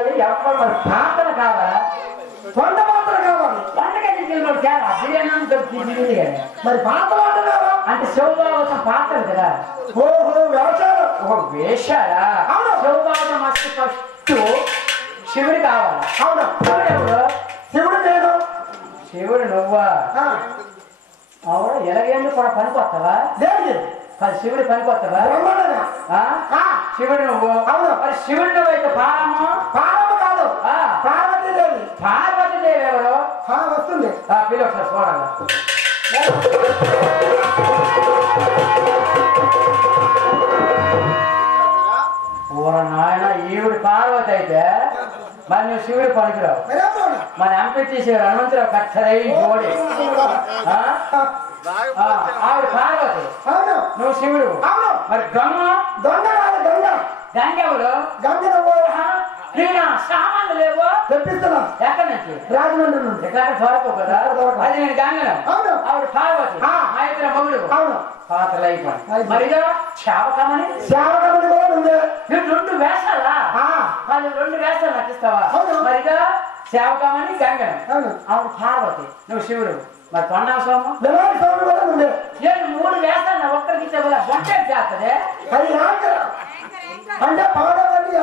ఎవరు మరి పాత్ర కావాలా కొండ పాత్ర కావాలి మరి పాత్ర అంటే శివభాగవతం పాత్ర కదా. ఓహో వ్యవసాయం ఒక వేషాలా శివభాగవతం మస్తు ఫస్ట్ శివుడు కావాలి. అవును శివుడు ఎవరు? శివుడు లేదు. శివుడు నువ్వా? అవును ఎలాగేందుకు కూడా పనికొస్తావా? లేదు శివుడి పనికొస్తావా? శివుడు నువ్వు. అవును మరి శివుడు నువ్వు అయితే పారము కాదు పార్వతీదేవి. పార్వతీదేవి ఎవరు? వస్తుంది పిల్ల ఒకసారి చూడాలి. నాయన ఈవిడ పార్వతి అయితే మరి నువ్వు శివుడు పనికిరావు. మరి ఎంపీటీసీ హనుమంతరావు కచ్చరై జోడి ఆవిడ పార్వతి నువ్వు శివుడు. మరి గంగ దొంగ కాదు గంగ. గంగ ఎవరు? గంగ నేను సామాన్లు లేవు తెప్పిస్తున్నా. ఎక్కడి నుంచి? రాజమండ్రి నుంచి. ఎక్కడ దొరకవు కదా అది నేను గంగను. ఆవిడ పార్వతి మా ఇద్దరు మగుడు. అవును పాత్రలు అయిపోయి మరి శావకమని శావకమని కూడా ఉంది. నువ్వు 2 వేషాలా? వాళ్ళు 2 వేషాలు నటిస్తావా? మరి శావకమని గంగను ఆవిడ పార్వతి నువ్వు శివుడు. మరి తొండా సోము కూడా ఉంది. 3 వేషాలు ఒక్కరికి ఇచ్చే వల్ల బొంటే చేస్తుంది అంటే పౌడవల్లి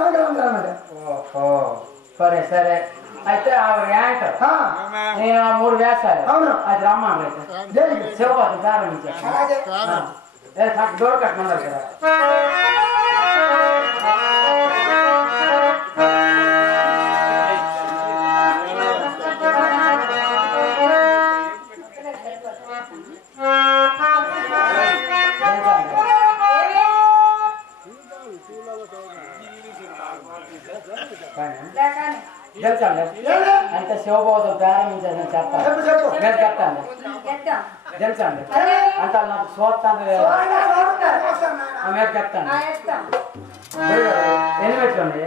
ఓహో సరే సరే అయితే ఆవిడ యాంకర్ నేను 3 వేషాలు. అవును అది రమ్మను శివభాగం ప్రారంభించాను. డోర్ కట్టమన్నారు కదా. అంటే శివభాగం ప్రారంభించాలని చెప్తాను. నేను చెప్తాను తెలుసండి అంటే నాకు చూస్తాను మీరు చెప్తాను. ఎన్ని పెట్టండి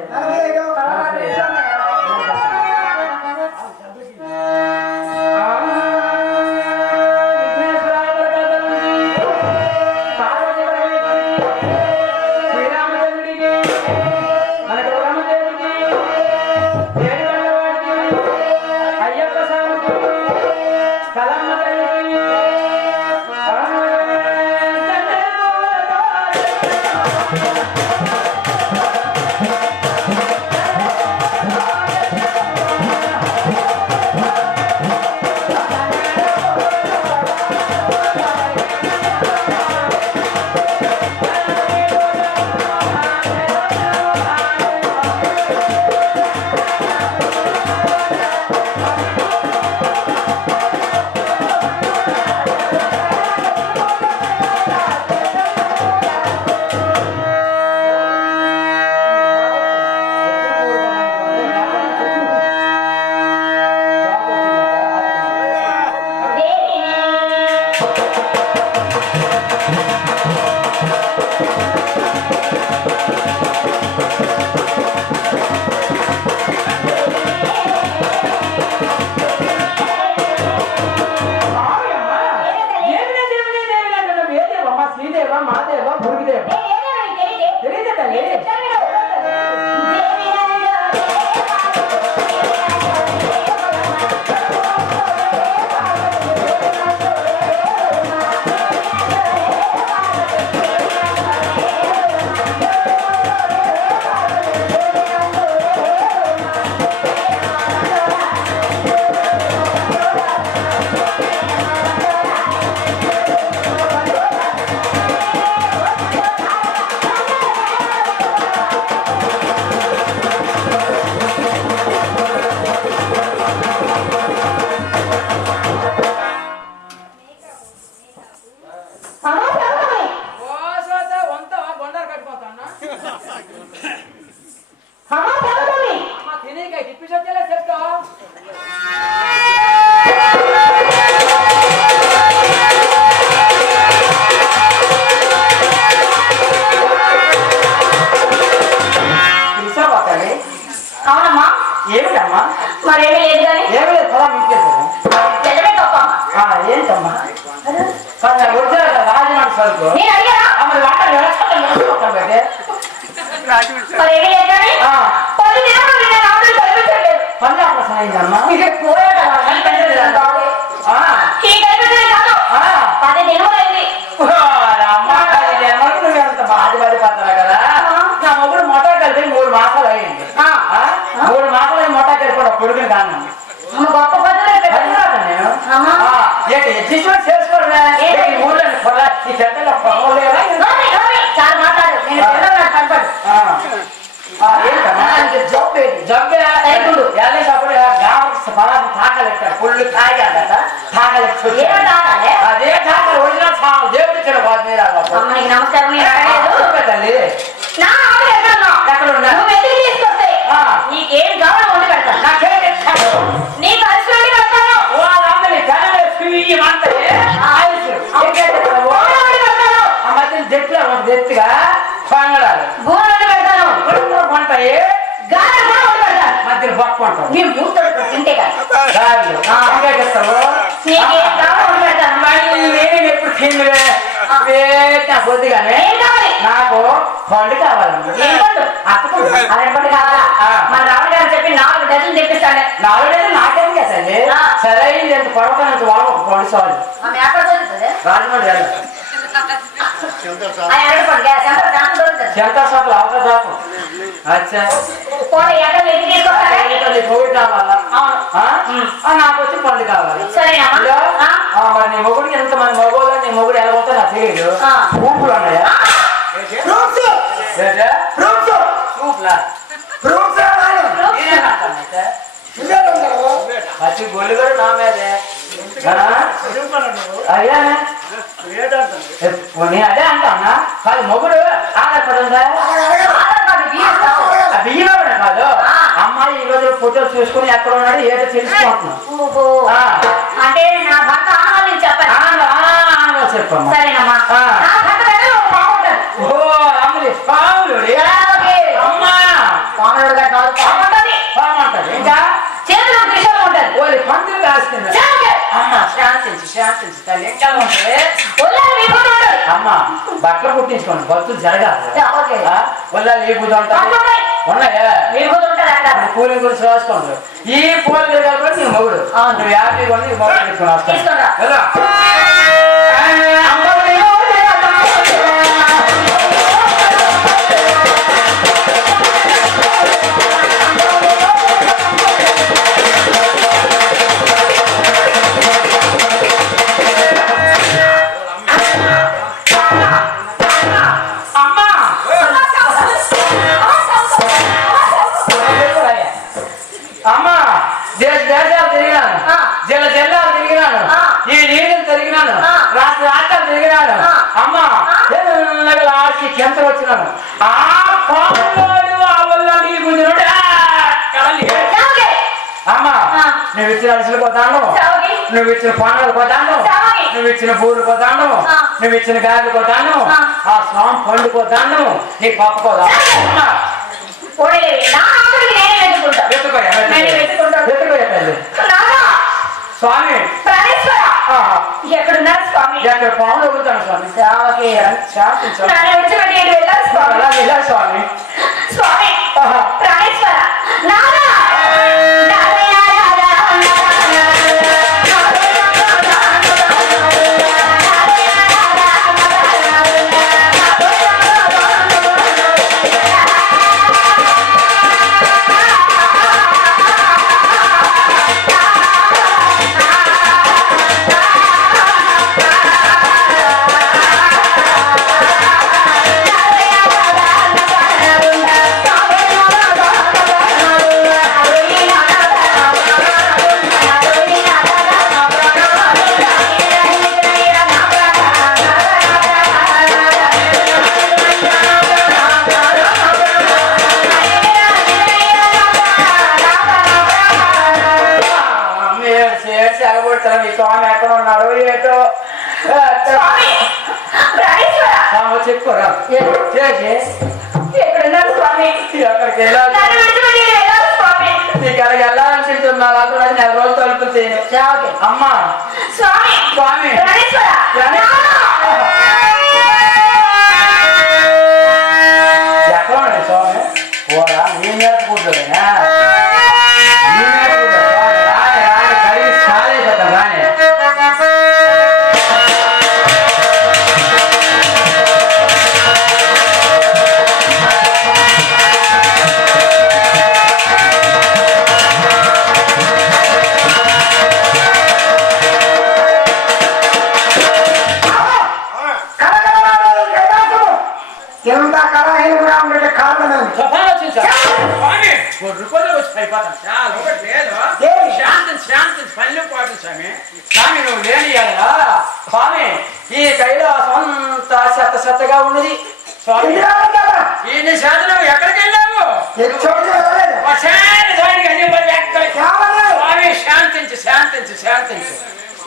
రాజు ఏమైందమ్మా ఇక్కడ పోయాడు అమ్మ 10 జన్మలకు నువ్వు ఎంత బాధపడిపోతావు కదా నా మొగుడు మొట్ట కలిపి 3 మాసాలు అయ్యింది 3 మాసాలు మొట్ట కలిపి కొడుకుని కాను గొప్ప నేను అడ్జస్ట్మెంట్ చేసుకోవడమే ఊళ్ళని పొలా ఈ చెట్టలో పొగలేదా చాలా మాట్లాడు నేను కనపడు పుల్లు తాగాడట అదే తాగలు ఒరిజినల్ సాగు దేవుడి నమస్కారం తల్లి ఎక్కడ ఉన్నా నీకేం కావాలో వండి పెడతాను నీకు అరిసి పెడతాను జట్టుగా జట్టుగా పంగడాలు బోనాలు పెడతాను పంటాయి గారెలు కూడా వండి పెడతాను మధ్యలో బొక్క పంటాం నీ మూతడు తింటే గారెలు నీకేం కావాలో వండి పెడతాను నేను ఎప్పుడు తిండివే పొద్దుగానే నాకు పండు కావాలమ్మా ఏం పండు అరటి పండు కావాలా మన రావణ గారు చెప్పి 4 డజన్లు తెప్పిస్తాను 4 డజన్లు నాకేం కదండి సరే ఎంత పడవతానంత వాళ్ళ ఒక పండు సార్లు రాజమండ్రి ఎంత షాపులు అవకాశ షాపు అచ్చా మొగుడు కావాలా నాకు వచ్చి పండు కావాలి మరి నీ మొగుడికి ఎంతమంది మగోళ్ళు నీ మొగుడు ఎలా పోతే నాకు తెలియదు ఊపులు ఉన్నాయా పచ్చి గొల్లు కూడా నా మీదే అయ్యా అదే అంటా కాదు మొగుడు ఆధారపడుందా బియ్యం కాదు అమ్మాయి ఈ రోజు ఫోటోలు చూసుకుని ఎక్కడ ఉన్నాడు ఏదో తెలుసుకుంటున్నాం అంటే నా భర్త ఆనందం చెప్పాలి చెప్పమ్మా సరేనమ్మా ఓ అమ్మది పాములు అమ్మా పాములుగా కాదు పామంటది ఇంకా చేతిలో త్రిశూలం ఉంటుంది ఓలి పంతులు కాస్తుంది అమ్మ శాంతించి తల్లి ఇంకా ఉంటుంది అమ్మ బట్టలు కుట్టించుకోండి భక్తులు జరగాలి ఒళ్ళాలు ఏ పూజ ఉంటాయి ఉన్నాయా పూల గురించి రాసుకోండి ఈ పూల కాబట్టి నీ మొగుడు నువ్వు 50 కొని నీ మొగుడు తీసుకుని వస్తాను అమ్మా దేశాలు తిరిగినాను జిల్లాలు తిరిగినాను ఈ నీళ్ళు తిరిగినాను రాష్ట్రాలు తిరిగినాను అమ్మా లాస్ట్ ఎంత వచ్చినాను ఆ పాములోడు ఆ వల్ల నీ గుంజుడు అమ్మా నువ్వు ఇచ్చిన అరిసెలు పోతాను నువ్వు ఇచ్చిన పండుగలు పోతాను నువ్వు ఇచ్చిన పూలు పోతాను నువ్వు ఇచ్చిన గారెలు పోతాను ఆ స్వామి పండు పోతాను నీ పప్పు పోదా స్వామి ఎక్కడున్నారు స్వామి ఎక్కడ పాములు వదులుతాను స్వామి స్వామి స్వామి ప్రాణేశ్వర స్వామి ఎక్కడ ఉన్నారు ఏటో చెప్పుకోరా చేసి ఎక్కడున్నారు స్వామి అక్కడికి వెళ్ళాలి నీకు అక్కడికి వెళ్ళాలనిపిస్తున్నా 4 రోజులు తలుపుతాను అమ్మా స్వామి స్వామి ఎక్కడ ఉన్నాయి స్వామి ఓరా నీ మీద కూర్చోలేనా నీ మీద కూర్చో రూపాయలు వచ్చి పడిపోతాను చాలా ఒకటి లేదు శాంతి పల్లె పాటు స్వామి స్వామి నువ్వు లేని కదా స్వామి ఈ కైలాసం అంతా చెత్తగా ఉన్నది స్వామి ఈ శాంతి నువ్వు ఎక్కడికి వెళ్ళావు స్వామి శాంతించు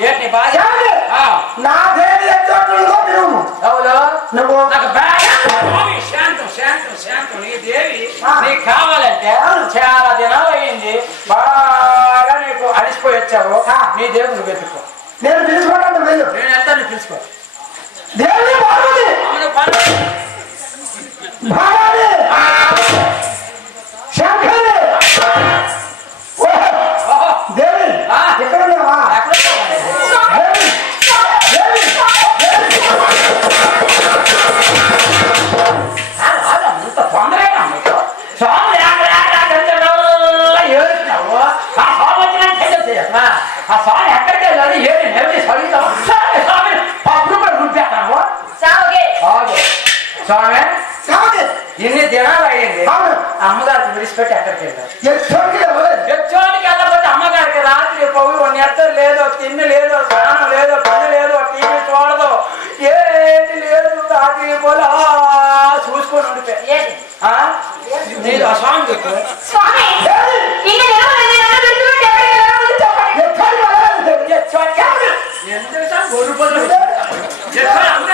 ఏంటి బాధ నా దేవి నువ్వు నాకు బాగా శాంతం నీ దేవి నీకు కావాలంటే చాలా దినాలు అయ్యింది బాగా నీకు అడిసిపోయి వచ్చావు నీ దేవుడు నువ్వు వెతుక్కో నేను పిలుచుకోవడం వెళ్ళు నేను ఎంత నువ్వు పిలుచుకో దేవి భారతి శంకరి దేవి ఎక్కడ ఉన్నావా అంత తొందరగా మీకు స్వామి ఏడుస్తున్నావు ఆ స్వామి వచ్చినా ఆ స్వామి ఎక్కడికి వెళ్ళాలి ఏంటి నిలబడి చదువుతావు స్వామి అప్పుడు కూడా గుర్తిస్తావు స్వామి ఇన్ని దినాలు అయ్యింది అమ్మగారికి విడిచిపెట్టి ఎక్కడికి వెళ్ళారు ఎచ్చోటికి వెళ్ళకపోతే అమ్మగారికి రాత్రి పౌరు నిద్ర లేదు తిండి లేదు స్నానం లేదు పని లేదు టీవీ చూడదు ఏంటి లేదు రాత్రి పోలా చూసుకొని ఉండిపోయి నేను ఆ స్వామి చెప్పు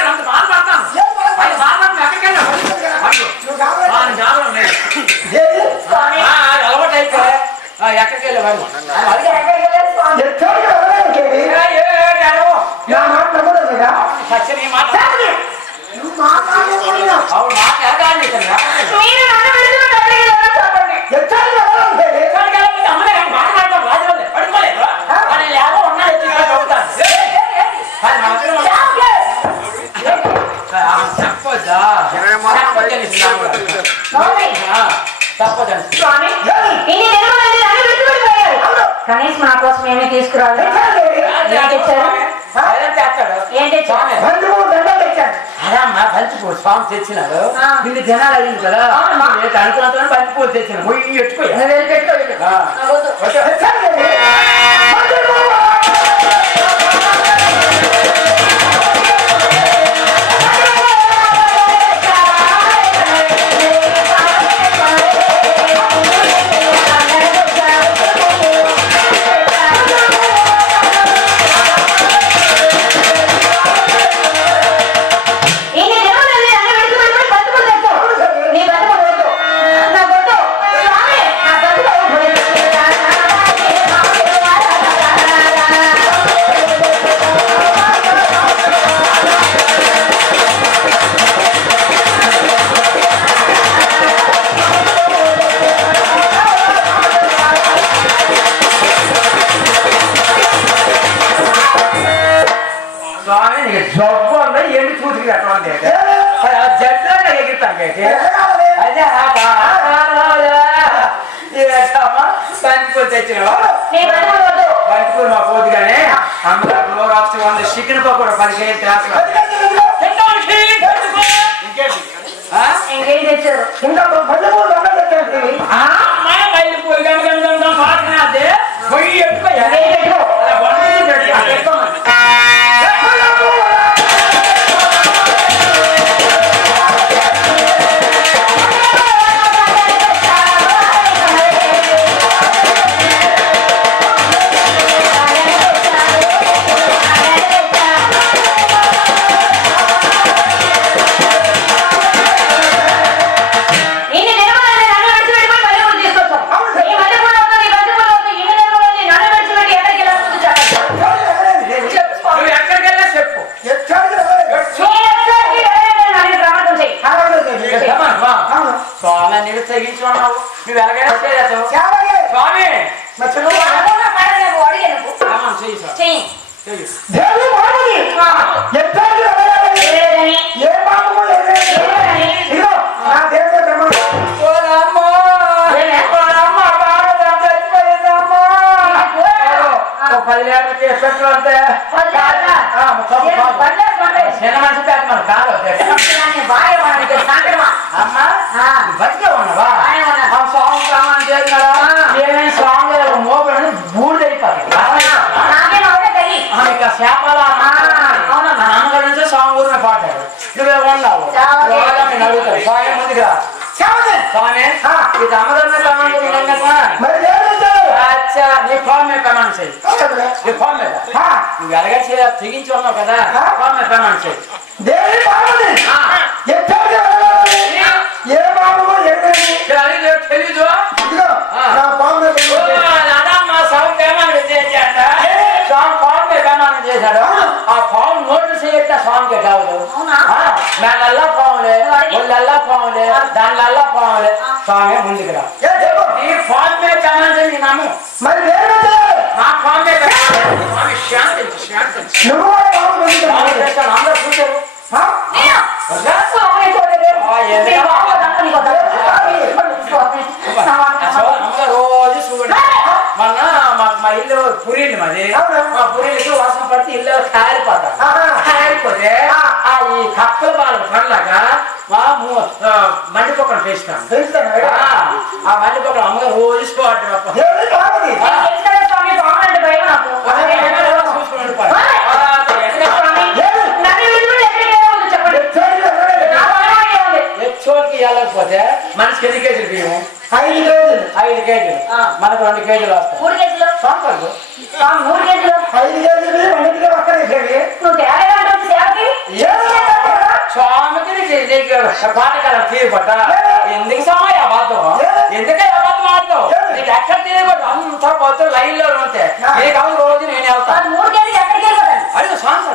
అంత బాధపడతాను అలవాటు అయిపోయి ఎక్కడికి వెళ్ళేవాడు సత్యని మాట అవును మాట ఎలాగానే కనీసం నా కోసం ఏమీ తీసుకురావాలి అదమ్మా బంతిపూలు స్వామి తెచ్చినాడు ఇన్ని జనాలు అయ్యింది కదా అనుకున్నంత బంతిపూలు తెచ్చిన మొయ్యి ఎట్టుకోయి జబ్బు అందా ఎండి చూసి అటువంటి జడ్డు ఎగిరితాను అదే బంతిపూలు తెచ్చినావా బంతిపూలు మా పోతుగానే అమ్మగారు నోరాప్సి 100 చికెన్ పకోడా 10 కేజీలు ఇంకేం తెచ్చారు మాట్లాడే పొయ్యి ఎక్కువ తెగించున్నావు నువ్వు ఎలాగైనా స్వామి $10 పెట్రోల్ అంతే చిన్న మనిషి పెద్ద మన కాదు అమ్మా బతికే ఉన్నావా ఆ సాంగ్ సామాన్ చేస్తున్నాడా ఏమేమి సాంగ్ మోబైల్ బూడిద అయిపోతాయి చేపల అమ్మగారి నుంచి సాంగ్ ఊరిని పాడాడు నువ్వే ఉన్నావు అడుగుతావు స్వామి ముందుగా స్వామి ఇది అమ్మగారి అచ్చా నీ ఫామ్ మీద ప్రమాణం చేయి నీ ఫామ్ మీద నువ్వు ఎలాగే తెగించి ఉన్నావు కదా ఫామ్ మీద ప్రమాణం చేయి తెలీదు చేశాడు ఆ పాము నోటీస్ చేస్తే స్వామికి కావదు మేళ్ళల్లా పాములే ఒళ్ళల్లా పాములే దానిలల్లా పాములే స్వామి ముందుకు రా నీ ఫామ్ మీద కమాండ్ నీ నమ్ము మరి నా ఫామ్ మీద స్వామి శాంతించు శాంతించు అందరూ కూర్చోరు రోజు చూడండి మొన్న మా ఇల్లు పురిల్లు మాది మా పురిళ్ళకి వర్షం పడితే ఇల్లు కారిపోతే ఈ కప్పల వాళ్ళ పడలాగా మా మండిపోకలు పెంచుతాను ఆ మండిపోకలు అమ్మగా రోజు స్పాట్ చోటుకి వెళ్ళకపోతే మనిషికి ఎన్ని కేజీలు బియ్యం 5 కేజీలు మనకు 2 కేజీలు వస్తాయి 3 కేజీలు 3 కేజీలు 5 కేజీలు స్వామికి పాటకాలం తీరుపట్ట ఎందుకు సమయ అబద్ధం ఎందుకే అబద్ధం ఆడతావు నీకు ఎక్కడ తీయకూడదు అంత పోతే లైన్ లో ఉంటే నీకు అవును రోజు నేను వెళ్తాను 3 కేజీలు ఎక్కడికి వెళ్ళిపోతాను అడుగు స్వామి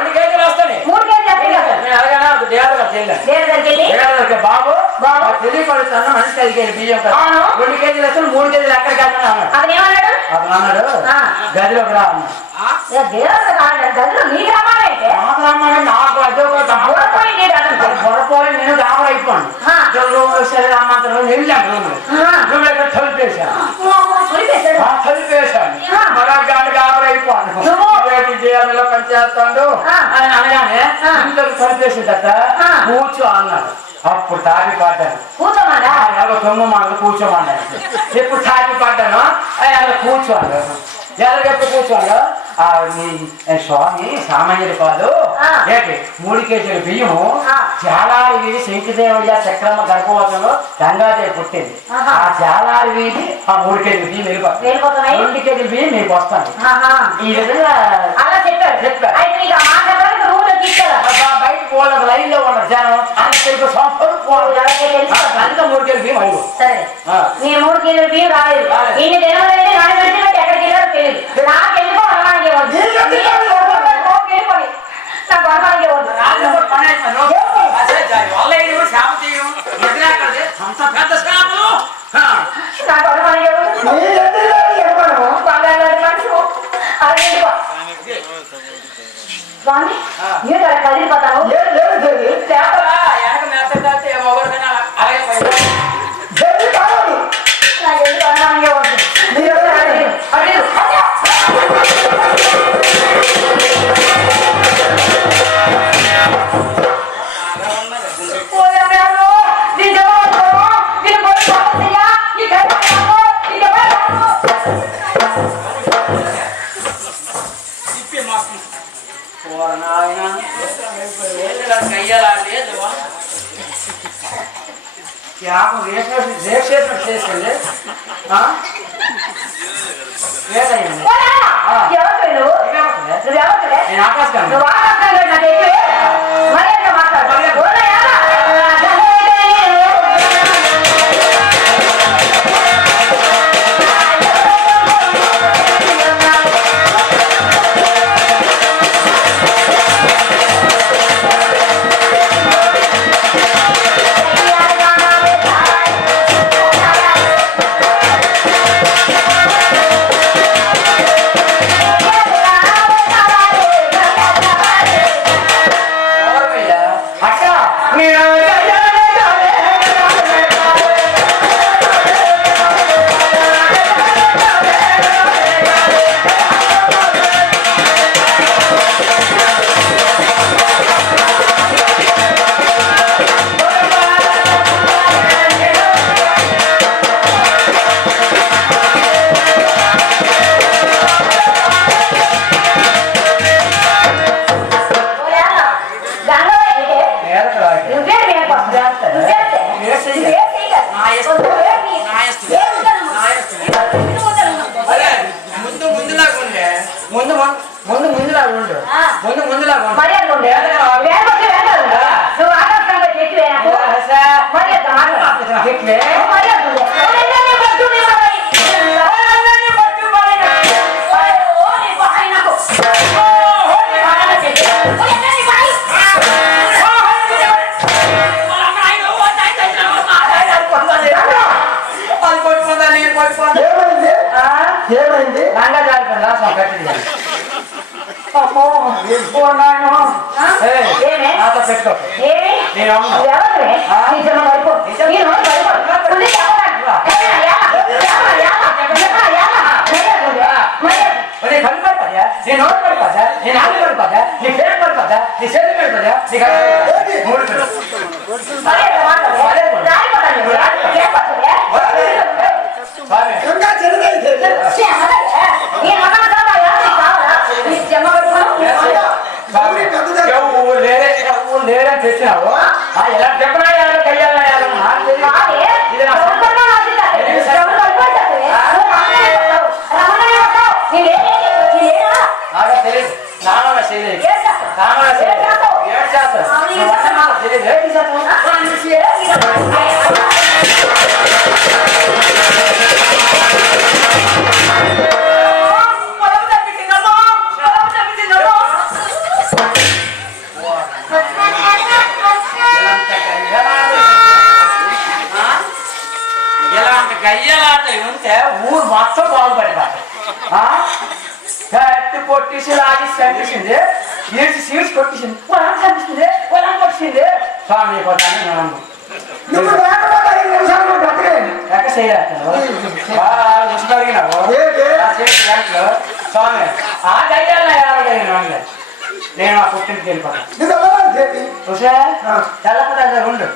2 కేజీలు వస్తాయి 3 కేజీలు ఎక్కడికి వెళ్తాను నేను అలాగనే దేవుడికి బాబు తెలియపడుతున్నా మనిషి 5 కేజీలు బియ్యం 2 కేజీలు వస్తాను 3 కేజీలు ఎక్కడికి వెళ్తాను అన్నాడు అన్నాడు గదిలోకి రా అన్నాడు పొరపోయి నేను డాబర్ అయిపోయాను తలిపేశాను మగాడు డాబర్ అయిపోయాను పనిచేస్తాడు అని అనగానే ఇంట్లోకి తలిపేసిందట కూర్చో అన్నాడు అప్పుడు తాపి పడ్డాను తొమ్మిది కూర్చోమన్నాను ఎప్పుడు తాపి పడ్డాను అలా కూర్చోండి ఎలాగెప్పుడు కూర్చోండు స్వామి సామాన్యుడు కాదు ఏంటి 3 కేజీల బియ్యము జాలారి వీధి శంకిదేవయ్య చక్రమ్మ గర్భవతంలో గంగాదేవి పుట్టింది ఆ జాలారి వీధి ఆ 3 కేజీల బియ్యం వెళ్ళిపోతాయి 2 కేజీల బియ్యం మీకు వస్తాను ఈ విధంగా చెప్పారు బయట పోలేదు లైన్ లో ఉన్నారు జనం అంతా 3 కేజీల బియ్యం అడుగు సరే నీ 3 కేజీల బియ్యం రాలేదు ఎక్కడికి వెళ్ళారో తెలియదు నాకు వెళ్ళిపోవాలి స్వామి నేను కదిలిపోతాను చేసింది నేను ఆకాశం కట్టింది అమ్మో ఓ నాయనో ఏమే? నాతో పెట్టుకో ఏమి? నేను అమ్మ ఎవరు? నిజంగా పడిపో. ఈ రోజు పడిపో. ఉంది ఎవరు? నీ కళ్ళు పడిపోదా నీ నోటు పడిపోదా నీ నాన్న పడిపోదా నీ పేరు పడిపోదా నీ చేతి పడిపోదా నీకు మూడు ఇంకా చెరుదైతే లేరని తెచ్చినావు ఎలా చెప్పనా కయ్యాలా తెలియదు నాన్న చేయలేదు నాన్న చేయలేదు ఏడు చేస్తాను తెలియదు ఇలాంటి గయ్యలాంటివి ఉంటే ఊరు మొత్తం బాగుపడిపోతాయి గట్టి కొట్టేసి లాగేసి కనిపిస్తుంది ఈడ్చి సీడ్స్ కొట్టేసింది పొలం కనిపిస్తుంది పొలం కొట్టింది స్వామి కొట్టాను నేను నువ్వు లేకుండా 5 నిమిషాలు బ్రతకలేదు. ఎక్క చేయలేవు స్వామి ఆ గయ్యాల నేను ఆ పుట్టింటికి వెళ్ళిపోతాను నీకు అవ్వాలి చేతి. చూసా తెల్లపడ ఉండు